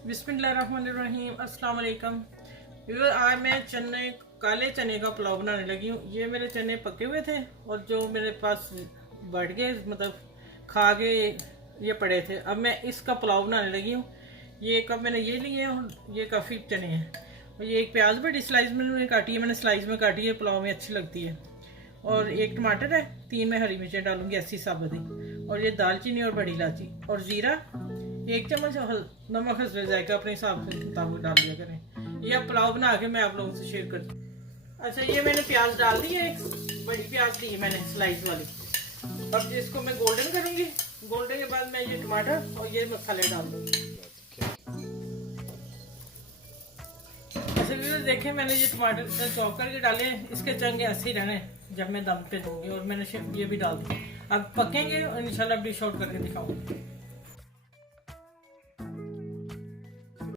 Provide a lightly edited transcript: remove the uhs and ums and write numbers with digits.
बिस्मिल्लाहिर्रहमानिर्रहीम, अस्सलाम वालेकुम। आज मैं काले चने का पुलाव बनाने लगी हूँ। ये मेरे चने पके हुए थे और जो मेरे पास बढ़ गए, मतलब खा के ये पड़े थे। अब मैं इसका पुलाव बनाने लगी हूँ। ये कब मैंने ये लिए हैं और ये काफ़ी चने हैं। और ये एक प्याज बड़ी स्लाइस में काटी है, मैंने स्लाइस में काटी है, पुलाव में अच्छी लगती है। और एक टमाटर है, 3 मैं हरी मिर्चें डालूंगी ऐसी साबुत ही। और ये दालचीनी और बड़ी इलायची और ज़ीरा, 1 चम्मच नमक हस्बे जायका अपने हिसाब से मुताबिक डाल दिया करें। ये अब पुलाव बना के मैं आप लोगों से शेयर करती हूँ। अच्छा, ये मैंने प्याज डाल दी है, एक बड़ी प्याज ली है मैंने स्लाइस वाली। अब इसको मैं गोल्डन करूँगी। गोल्डन के बाद मैं ये टमाटर और ये मसाले डाल दूँगी। अच्छा देखें, मैंने ये टमाटर चॉप करके डाले हैं। इसके चंगे ऐसे ही रहने जब मैं दम पे दूंगी। और मैंने ये भी डाल दिया। अब पकेंगे और इंशाल्लाह डिश आउट करके दिखाऊंगी।